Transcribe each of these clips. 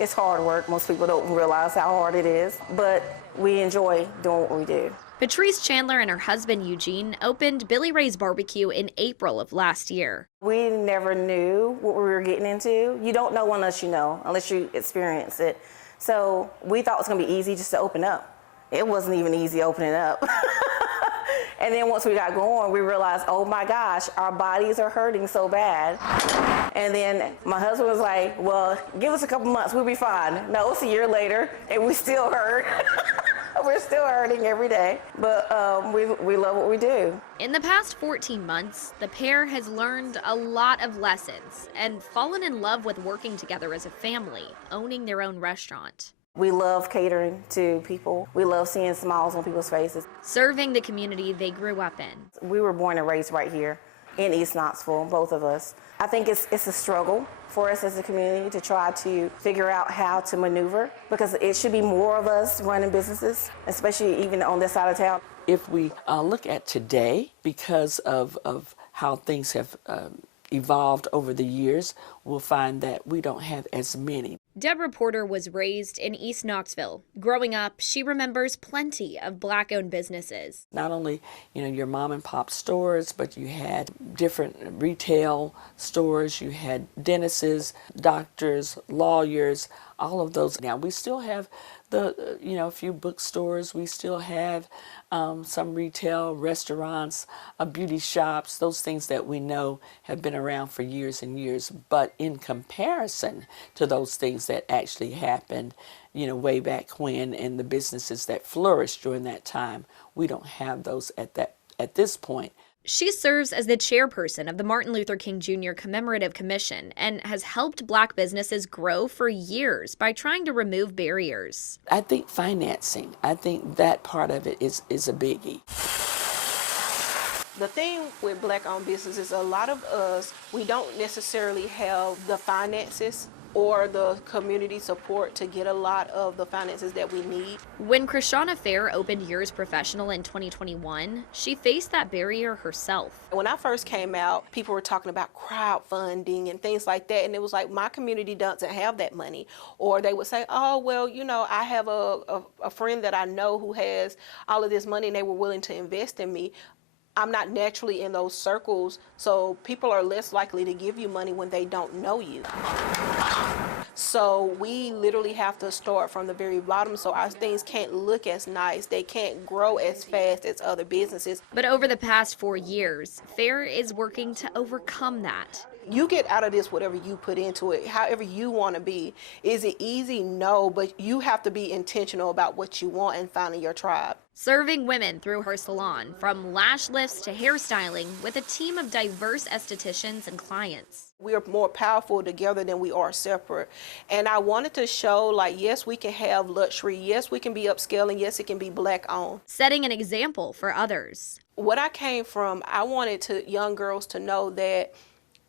It's hard work. Most people don't realize how hard it is, but we enjoy doing what we do. Patrice Chandler and her husband Eugene opened Billy Ray's Barbecue in April of last year. We never knew what we were getting into. You don't know unless you know, unless you experience it. So we thought it was going to be easy just to open up. It wasn't even easy opening up. And then once we got going, we realized, oh my gosh, our bodies are hurting so bad. And then my husband was like, well, give us a couple months, we'll be fine. No, it's a year later, and we still hurt. We're still hurting every day, but we love what we do. In the past 14 months, the pair has learned a lot of lessons and fallen in love with working together as a family, owning their own restaurant. We love catering to people. We love seeing smiles on people's faces. Serving the community they grew up in. We were born and raised right here in East Knoxville, both of us. I think it's a struggle for us as a community to try to figure out how to maneuver, because it should be more of us running businesses, especially even on this side of town. If we look at today, because of how things have evolved over the years, we'll find that we don't have as many. Deborah Porter was raised in East Knoxville. Growing up, she remembers plenty of Black-owned businesses. Not only, your mom and pop stores, but you had different retail stores, you had dentists, doctors, lawyers, all of those. Now we still have a few bookstores, we still have some retail, restaurants, beauty shops, those things that we know have been around for years and years. But in comparison to those things that actually happened, way back when, and the businesses that flourished during that time, we don't have those at this point. She serves as the chairperson of the Martin Luther King Jr. Commemorative Commission and has helped Black businesses grow for years by trying to remove barriers. I think financing, that part of it is a biggie. The thing with Black-owned businesses, a lot of us, we don't necessarily have the finances or the community support to get a lot of the finances that we need. When Krishana Fair opened Yours Professional in 2021, she faced that barrier herself. When I first came out, people were talking about crowdfunding and things like that, and it was like, my community doesn't have that money. Or they would say, oh, well, I have a friend that I know who has all of this money and they were willing to invest in me. I'm not naturally in those circles, so people are less likely to give you money when they don't know you. So we literally have to start from the very bottom, so our things can't look as nice, they can't grow as fast as other businesses. But over the past 4 years, Fair is working to overcome that. You get out of this whatever you put into it, however you want to be. Is it easy? No, but you have to be intentional about what you want and finding your tribe. Serving women through her salon, from lash lifts to hairstyling, with a team of diverse estheticians and clients. We are more powerful together than we are separate. And I wanted to show, yes, we can have luxury. Yes, we can be upscaling. Yes, it can be Black-owned. Setting an example for others. What I came from, I wanted young girls to know that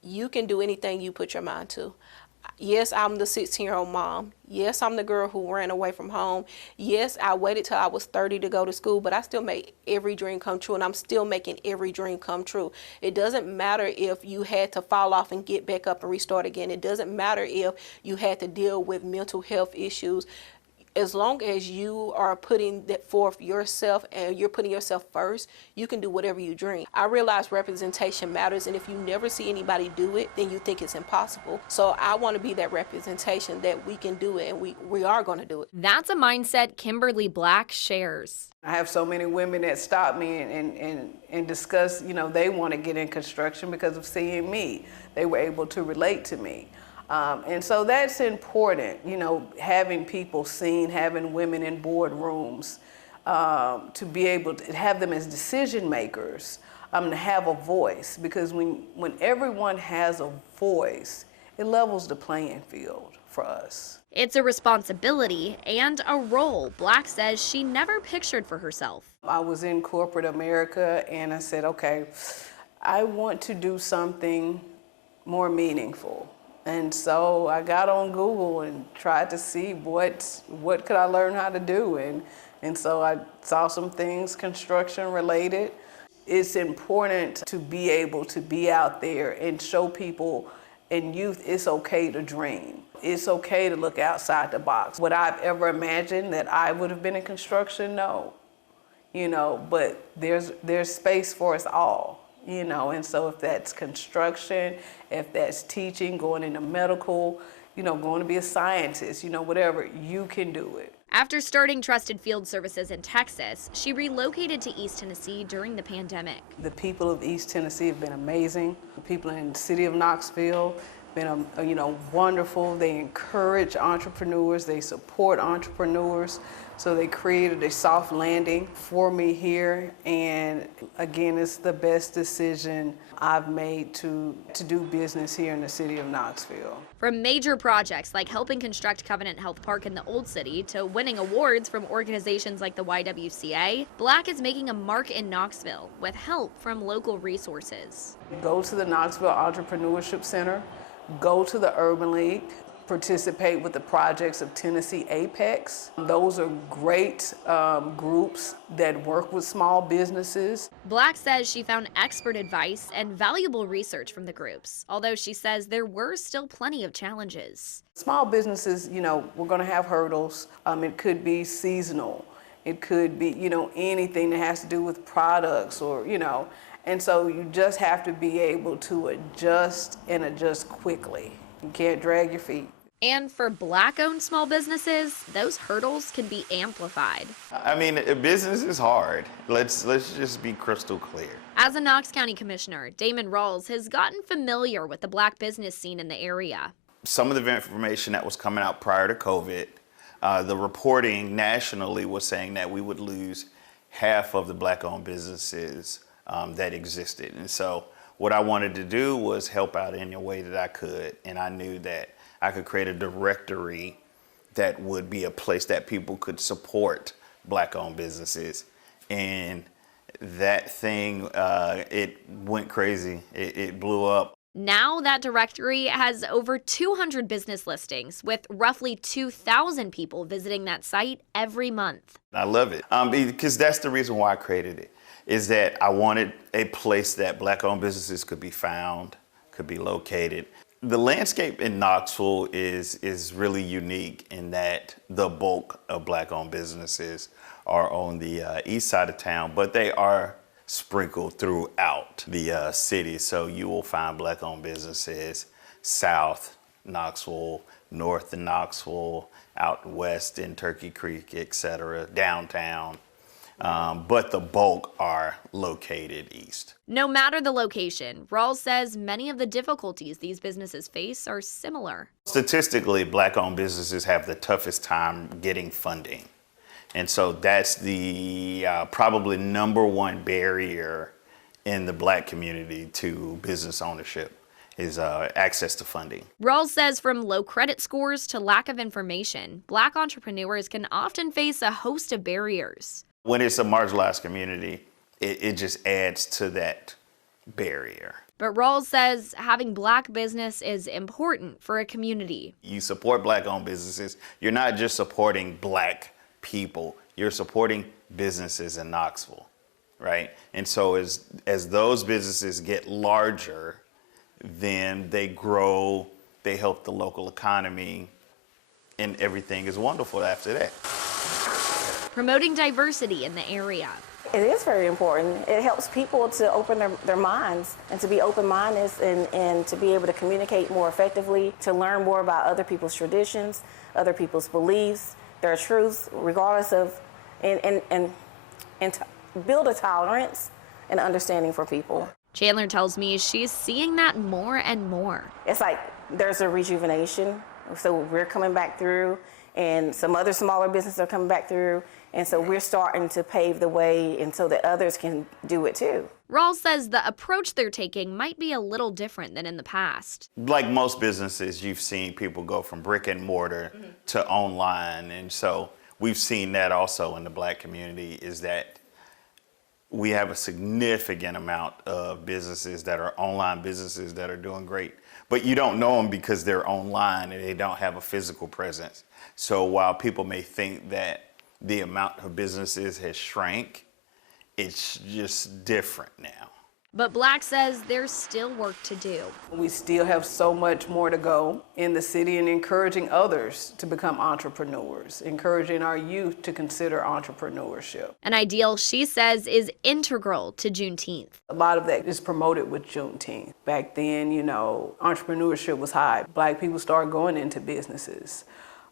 you can do anything you put your mind to. Yes, I'm the 16-year-old mom. Yes, I'm the girl who ran away from home. Yes, I waited till I was 30 to go to school, but I still made every dream come true, and I'm still making every dream come true. It doesn't matter if you had to fall off and get back up and restart again. It doesn't matter if you had to deal with mental health issues. As long as you are putting that forth yourself and you're putting yourself first, you can do whatever you dream. I realize representation matters, and if you never see anybody do it, then you think it's impossible. So I want to be that representation that we can do it, and we are going to do it. That's a mindset Kimberly Black shares. I have so many women that stop me and discuss, they want to get in construction because of seeing me. They were able to relate to me. And so that's important, having people seen, having women in boardrooms, to be able to have them as decision makers, to have a voice. Because when everyone has a voice, it levels the playing field for us. It's a responsibility and a role Black says she never pictured for herself. I was in corporate America and I said, okay, I want to do something more meaningful. And so I got on Google and tried to see what could I learn how to do. And so I saw some things construction related. It's important to be able to be out there and show people and youth it's okay to dream. It's okay to look outside the box. Would I have ever imagined that I would have been in construction? No. But there's space for us all, and so if that's construction, if that's teaching, going into medical, going to be a scientist, whatever, you can do it. After starting Trusted Field Services in Texas, she relocated to East Tennessee during the pandemic. The people of East Tennessee have been amazing. The people in the city of Knoxville been wonderful. They encourage entrepreneurs, they support entrepreneurs. So they created a soft landing for me here, and again, it's the best decision I've made to do business here in the city of Knoxville. From major projects like helping construct Covenant Health Park in the Old City to winning awards from organizations like the YWCA, Black is making a mark in Knoxville with help from local resources. Go to the Knoxville Entrepreneurship Center, go to the Urban League, participate with the projects of Tennessee Apex. Those are great groups that work with small businesses. Black says she found expert advice and valuable research from the groups, although she says there were still plenty of challenges. Small businesses, we're going to have hurdles. It could be seasonal. It could be, anything that has to do with products or, and so you just have to be able to adjust and adjust quickly. You can't drag your feet. And for Black-owned small businesses, those hurdles can be amplified. I mean, business is hard. Let's just be crystal clear. As a Knox County Commissioner, Damon Rawls has gotten familiar with the Black business scene in the area. Some of the information that was coming out prior to COVID, the reporting nationally was saying that we would lose half of the Black-owned businesses that existed. And so what I wanted to do was help out in a way that I could, and I knew that I could create a directory that would be a place that people could support Black-owned businesses. And that thing, it went crazy. It blew up. Now that directory has over 200 business listings, with roughly 2,000 people visiting that site every month. I love it because that's the reason why I created it, is that I wanted a place that Black-owned businesses could be found, could be located. The landscape in Knoxville is really unique in that the bulk of Black-owned businesses are on the east side of town, but they are sprinkled throughout the city. So you will find Black-owned businesses south Knoxville, north in Knoxville, out west in Turkey Creek, etc., downtown. But the bulk are located east. No matter the location, Rawls says many of the difficulties these businesses face are similar. Statistically, Black-owned businesses have the toughest time getting funding. And so that's the probably number one barrier in the Black community to business ownership is access to funding. Rawls says from low credit scores to lack of information, Black entrepreneurs can often face a host of barriers. When it's a marginalized community, it just adds to that barrier. But Rawls says having Black business is important for a community. You support Black-owned businesses, you're not just supporting Black people, you're supporting businesses in Knoxville, right? And so as those businesses get larger, then they grow, they help the local economy, and everything is wonderful after that. Promoting diversity in the area. It is very important. It helps people to open their minds and to be open-minded and to be able to communicate more effectively, to learn more about other people's traditions, other people's beliefs, their truths, regardless of, and to build a tolerance and understanding for people. Chandler tells me she's seeing that more and more. It's like there's a rejuvenation. So we're coming back through, and some other smaller businesses are coming back through. And so we're starting to pave the way and so that others can do it too. Rawls says the approach they're taking might be a little different than in the past. Like most businesses, you've seen people go from brick and mortar to online. And so we've seen that also in the Black community, is that we have a significant amount of businesses that are online businesses that are doing great. But you don't know them because they're online and they don't have a physical presence. So while people may think that the amount of businesses has shrank, it's just different now. But Black says there's still work to do. We still have so much more to go in the city, and encouraging others to become entrepreneurs, encouraging our youth to consider entrepreneurship. An ideal, she says, is integral to Juneteenth. A lot of that is promoted with Juneteenth. Back then, you know, entrepreneurship was high. Black people started going into businesses,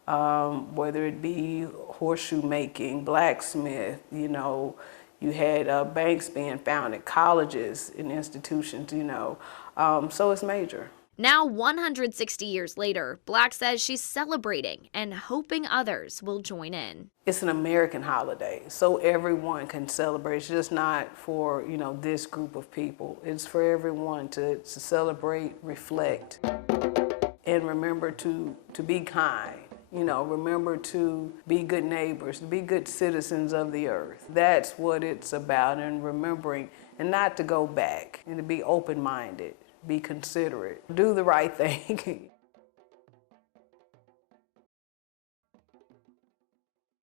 whether it be horseshoe making, blacksmith, you know, you had banks being founded, colleges and institutions, you know, so it's major. Now, 160 years later, Black says she's celebrating and hoping others will join in. It's an American holiday, so everyone can celebrate. It's just not for, you know, this group of people. It's for everyone to celebrate, reflect, and remember to be kind. You know, remember to be good neighbors, to be good citizens of the earth. That's what it's about, and remembering, and not to go back, and to be open-minded, be considerate, do the right thing.